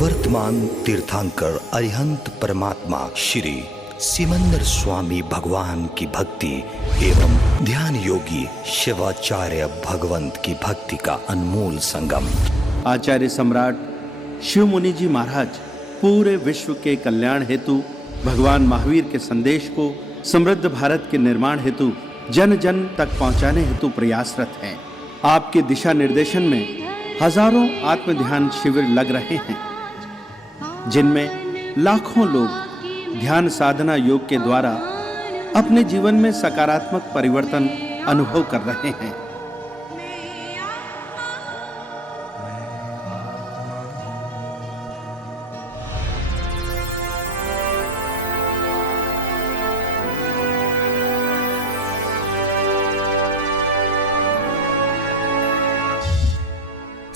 वर्तमान तीर्थंकर अरिहंत परमात्मा श्री सिमंदर स्वामी भगवान की भक्ति एवं ध्यान योगी शिवाचार्य भगवंत की भक्ति का अनमोल संगम। आचार्य सम्राट शिव मुनि जी महाराज पूरे विश्व के कल्याण हेतु भगवान महावीर के संदेश को समृद्ध भारत के निर्माण हेतु जन जन तक पहुंचाने हेतु प्रयासरत हैं। आपके दिशा निर्देशन में हजारों आत्म ध्यान शिविर लग रहे हैं, जिनमें लाखों लोग ध्यान साधना योग के द्वारा अपने जीवन में सकारात्मक परिवर्तन अनुभव कर रहे हैं।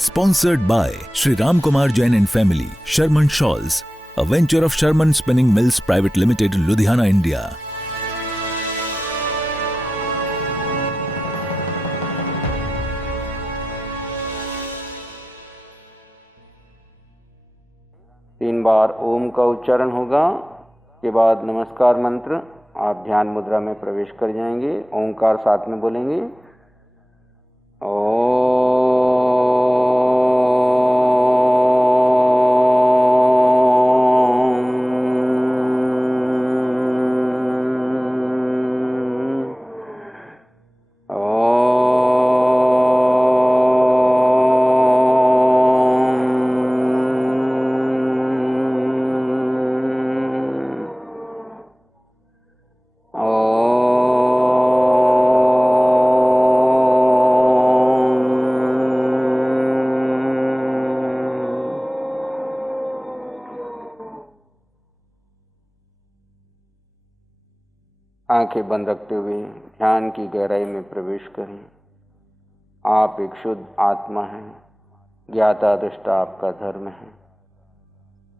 Sponsored by Sri Ram Kumar Jain and Family, Sherman Shawls, a venture of Sherman Spinning Mills Private Limited, Ludhiana, India. तीन बार ओम का उच्चारण होगा, के बाद नमस्कार मंत्र। आप ध्यान मुद्रा में प्रवेश कर जाएंगे। ओंकार साथ में बोलेंगे। आंखें बंद रखते हुए ध्यान की गहराई में प्रवेश करें। आप एक शुद्ध आत्मा हैं। ज्ञाता दृष्टा आपका धर्म है।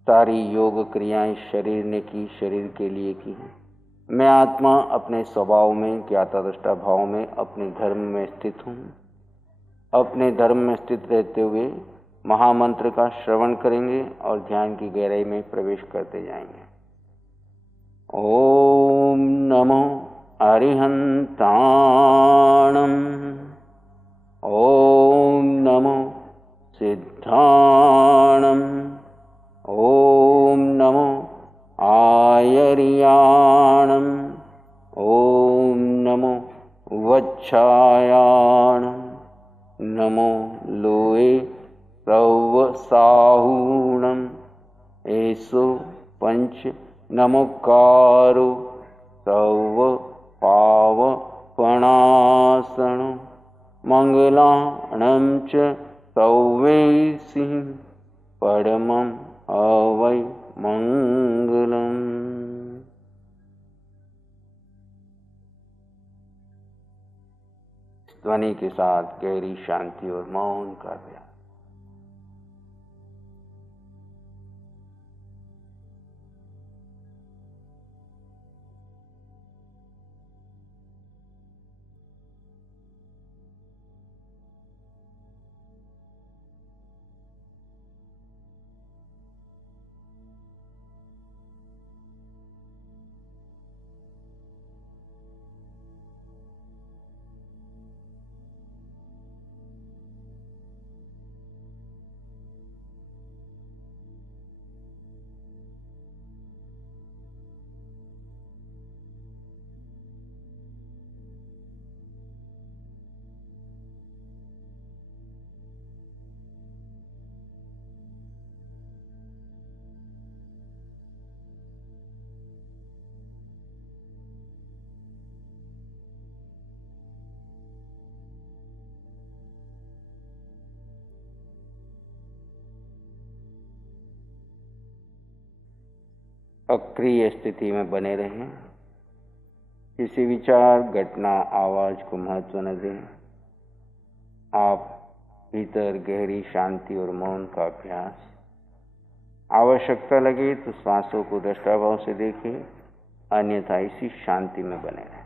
सारी योग क्रियाएं शरीर ने की, शरीर के लिए की हैं। मैं आत्मा अपने स्वभाव में ज्ञाता दृष्टा भाव में अपने धर्म में स्थित हूँ। अपने धर्म में स्थित रहते हुए महामंत्र का श्रवण करेंगे और ध्यान की गहराई में प्रवेश करते जाएंगे। ओम नमो अरिहंताणं। ओम नमो सिद्धाणं। ओम नमो आयर्याणं। ओम नमो वच्छायाणं। नमो लोए प्रवसाहूणं। एसो पंच नमोकारो सर्व पावपणासन मंगलाणं च सर्वैः परमं अवै मंगलम्। ध्वनि के साथ गहरी शांति और मौन का अभ्यास। अक्रिय स्थिति में बने रहें। किसी विचार, घटना, आवाज को महत्व न दें। आप भीतर गहरी शांति और मौन का अभ्यास। आवश्यकता लगे तो सांसों को दृष्टाभाव से देखें, अन्यथा इसी शांति में बने रहें।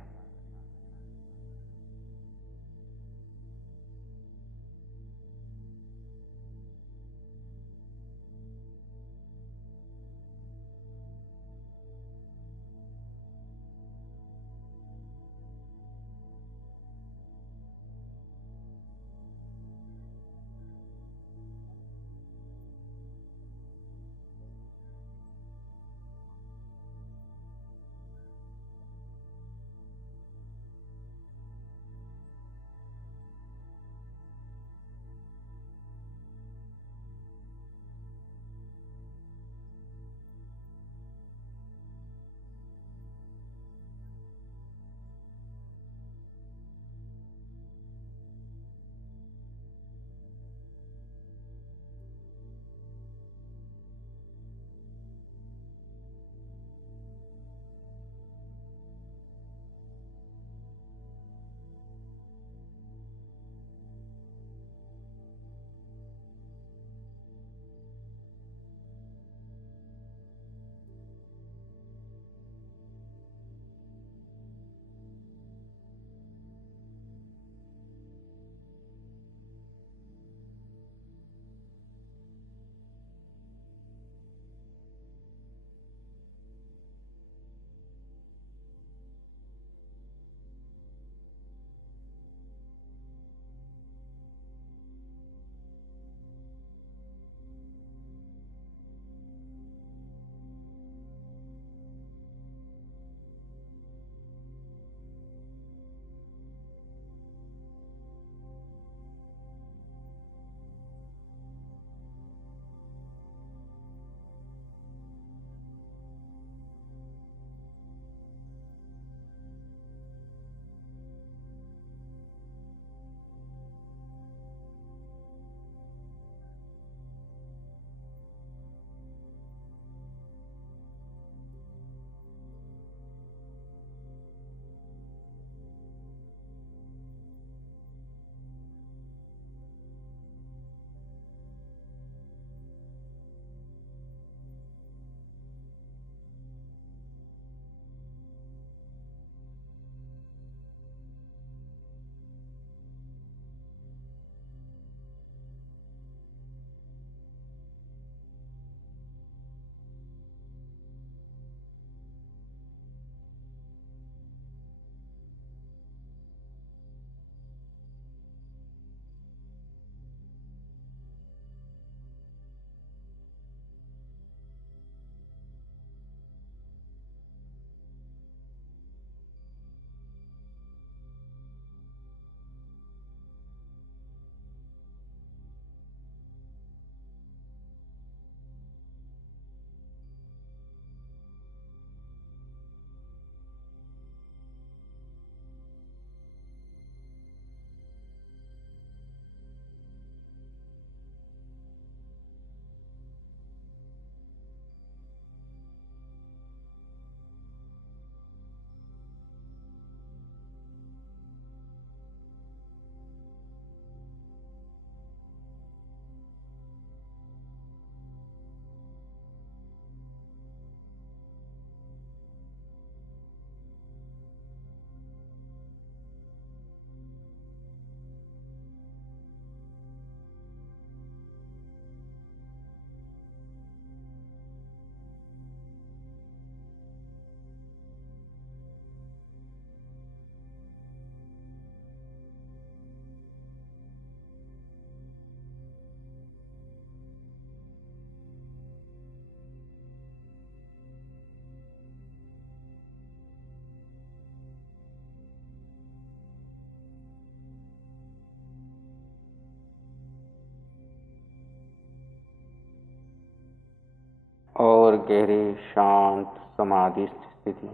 गहरे शांत समाधिस्थ स्थिति,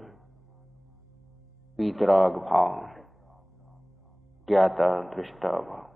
वीतराग भाव, ज्ञाता दृष्टा भाव।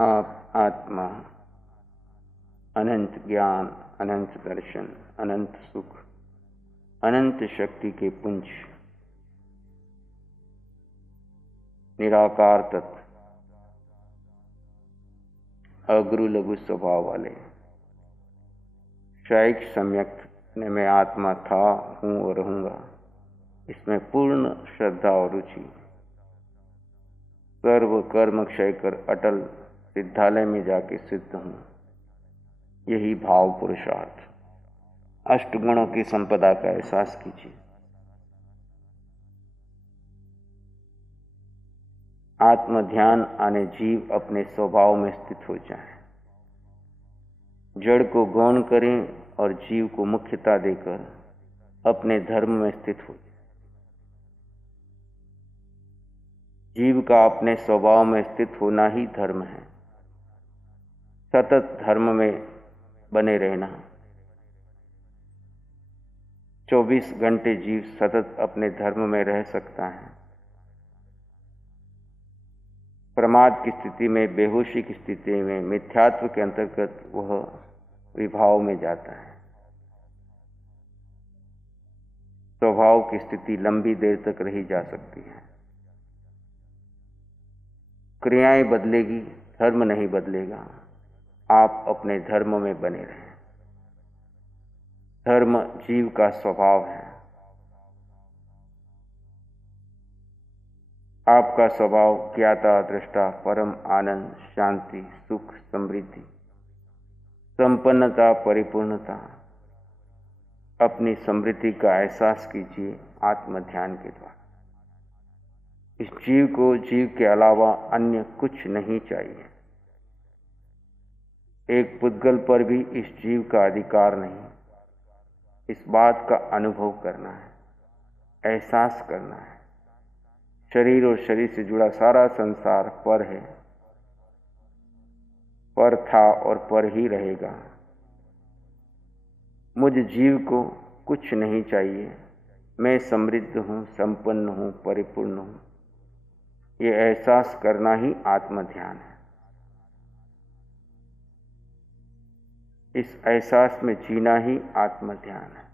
आप आत्मा, अनंत ज्ञान, अनंत दर्शन, अनंत सुख, अनंत शक्ति के पुंज, निराकार तत्व, अगुरु लघु स्वभाव वाले, शायक सम्यक ने मैं आत्मा था, हूँ और रहूँगा, इसमें पूर्ण श्रद्धा और रुचि, सर्व कर्म क्षय कर अटल सिद्धालय में जाके सिद्ध हूँ, यही भाव पुरुषार्थ, अष्ट गुणों की संपदा का एहसास कीजिए। आत्म ध्यान आने जीव अपने स्वभाव में स्थित हो जाए, जड़ को गौण करें और जीव को मुख्यता देकर अपने धर्म में स्थित हो जाए। जीव का अपने स्वभाव में स्थित होना ही धर्म है। सतत धर्म में बने रहना। 24 घंटे जीव सतत अपने धर्म में रह सकता है। प्रमाद की स्थिति में, बेहोशी की स्थिति में, मिथ्यात्व के अंतर्गत वह विभाव में जाता है। स्वभाव की स्थिति लंबी देर तक रही जा सकती है। क्रियाएं बदलेगी, धर्म नहीं बदलेगा। आप अपने धर्म में बने रहें। धर्म जीव का स्वभाव है। आपका स्वभाव ज्ञाता, दृष्टा, परम आनंद, शांति, सुख, समृद्धि, संपन्नता, परिपूर्णता। अपनी समृद्धि का एहसास कीजिए आत्म ध्यान के द्वारा। इस जीव को जीव के अलावा अन्य कुछ नहीं चाहिए। एक पुद्गल पर भी इस जीव का अधिकार नहीं। इस बात का अनुभव करना है, एहसास करना है। शरीर और शरीर से जुड़ा सारा संसार पर है, पर था और पर ही रहेगा। मुझ जीव को कुछ नहीं चाहिए। मैं समृद्ध हूँ, संपन्न हूँ, परिपूर्ण हूँ। ये एहसास करना ही आत्म ध्यान है। इस एहसास में जीना ही आत्म ध्यान है।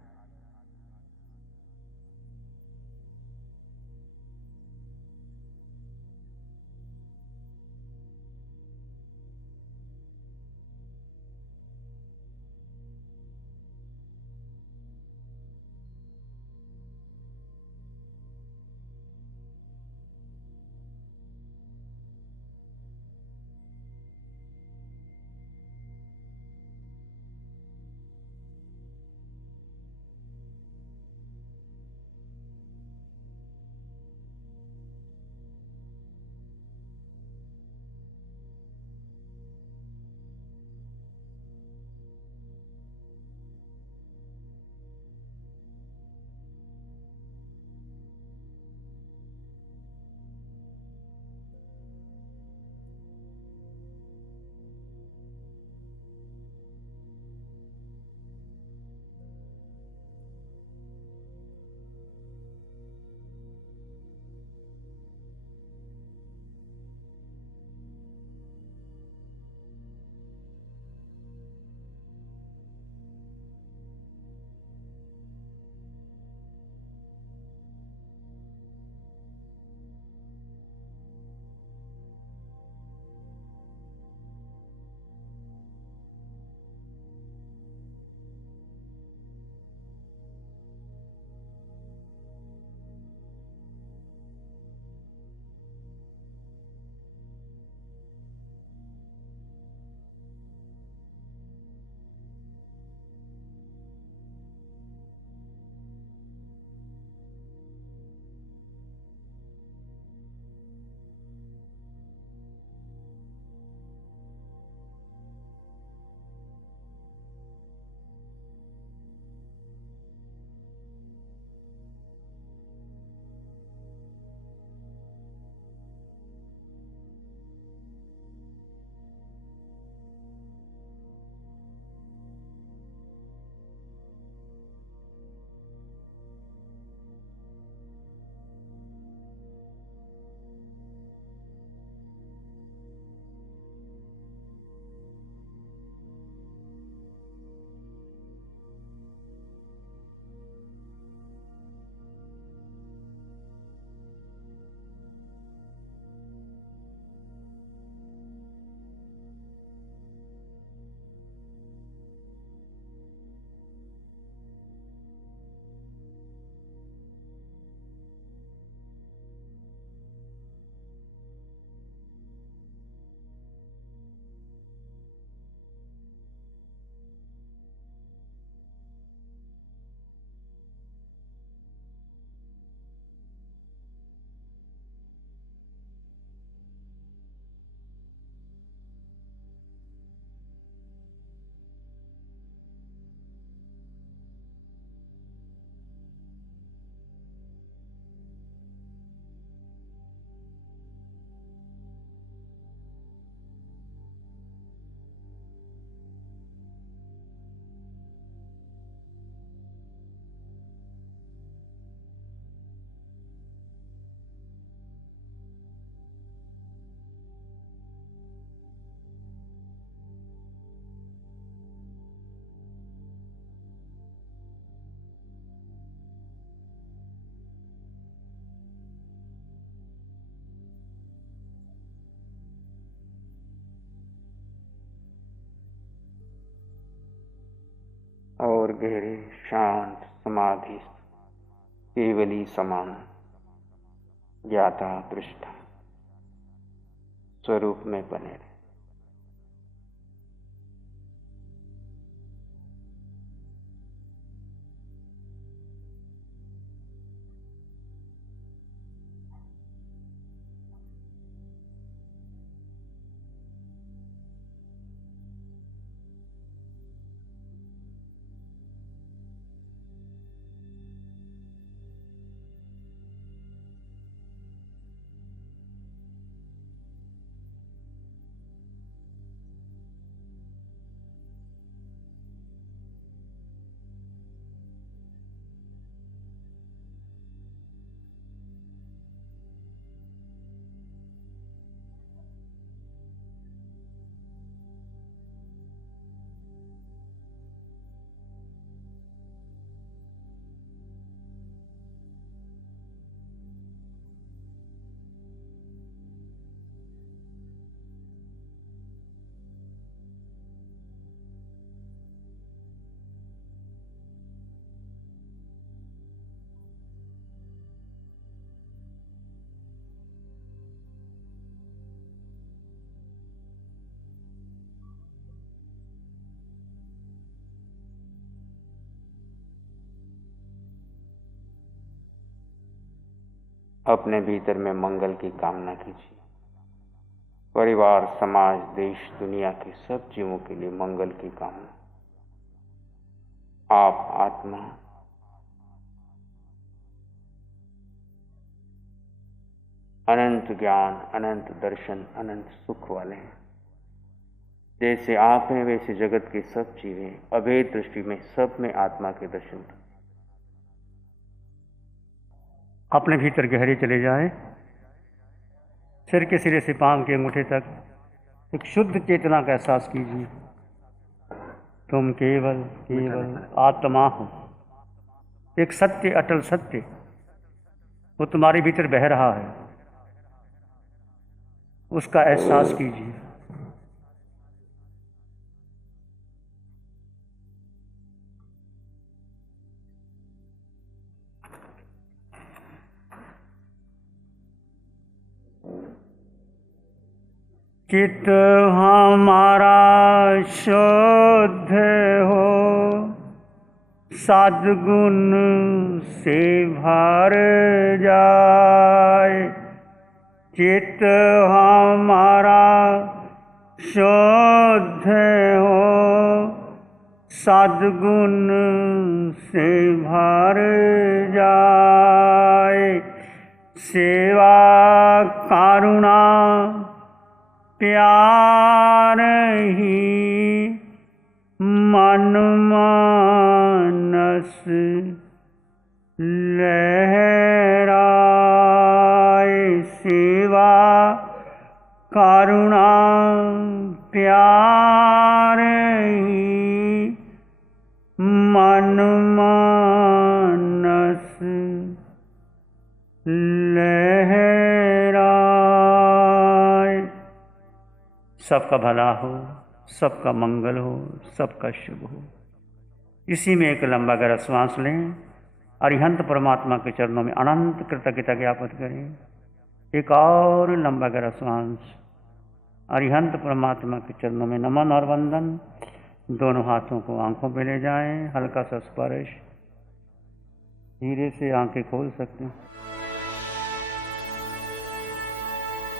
और गहरे शांत समाधि केवली समान ज्ञाता दृष्टा स्वरूप में बने रहे। अपने भीतर में मंगल की कामना कीजिए। परिवार, समाज, देश, दुनिया के सब जीवों के लिए मंगल की कामना। आप आत्मा अनंत ज्ञान, अनंत दर्शन, अनंत सुख वाले हैं। जैसे आप हैं वैसे जगत के सब जीवें अभेद दृष्टि में सब में आत्मा के दर्शन। अपने भीतर गहरे चले जाए, सिर के सिरे से पांव के अंगूठे तक एक शुद्ध चेतना का एहसास कीजिए। तुम केवल केवल आत्मा हो, एक सत्य, अटल सत्य वो तुम्हारे भीतर बह रहा है, उसका एहसास कीजिए। चित्त हमारा शुद्ध हो, सद्गुण से भर जाए। चित्त हमारा शुद्ध हो, सद्गुण से भर जाए। सेवा करुणा प्यार ही मन मानस लहराए। सेवा करुणा प्यार ही मन मानस लहराए। सबका भला हो, सबका मंगल हो, सबका शुभ हो। इसी में एक लंबा गहरा श्वास लें, अरिहंत परमात्मा के चरणों में अनंत कृतज्ञता ज्ञापित करें। एक और लंबा गहरा श्वास, अरिहंत परमात्मा के चरणों में नमन और वंदन। दोनों हाथों को आंखों पे ले जाएं, हल्का सा स्पर्श, धीरे से आंखें खोल सकते हैं।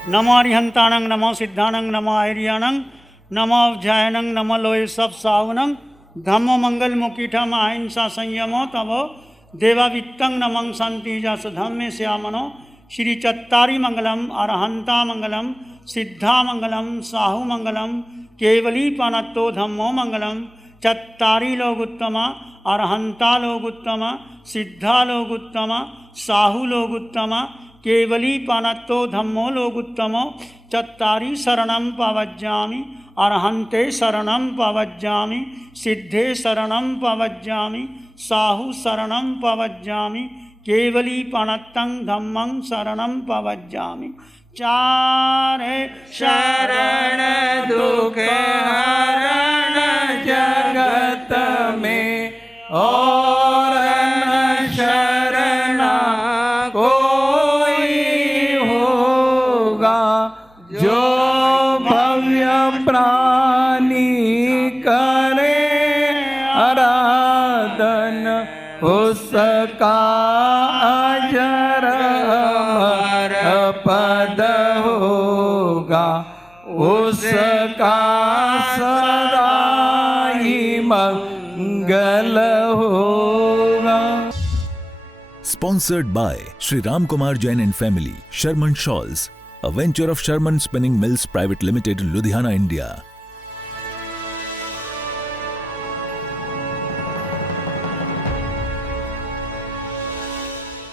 नमो अरिहंताणं, नमो सिद्धाणं, नमो आर्याणं, नमो अवजायणं, नमो लोय सब सावनं, धम्मो मंगल मुकीठम अहिंसा संयमो तवो देवावित्तं नमं शांति जस धम्मे श्यामनो। श्री चत्तारी मंगलम, अरहंता मंगलम, सिद्धा मंगलम, साहु मंगलम, केवली पानत्तो धम्मो मंगलम। चत्तारी लोग उत्तमा, अरहंता लोग उत्तमा, सिद्धा लोग उत्तमा, साहु लोग उत्तमा, केवली पानत्तो धम्मो लोग उत्तमो। चत्तारी शरणं पवज्जामि, अरहंते शरणं पवज्जामि, सिद्धे शरणं पवज्जामि, साहु शरणं पवज्जामि, केवली पानत्तं धम्मं शरणं पवज्जामि। चार शरण दुख हरण जगत में उसका सदा ही मंगल होगा। Sponsored by Sri Ram Kumar Jain and Family, Sherman Shawls, a venture of Sherman Spinning Mills Private Limited, Ludhiana, India.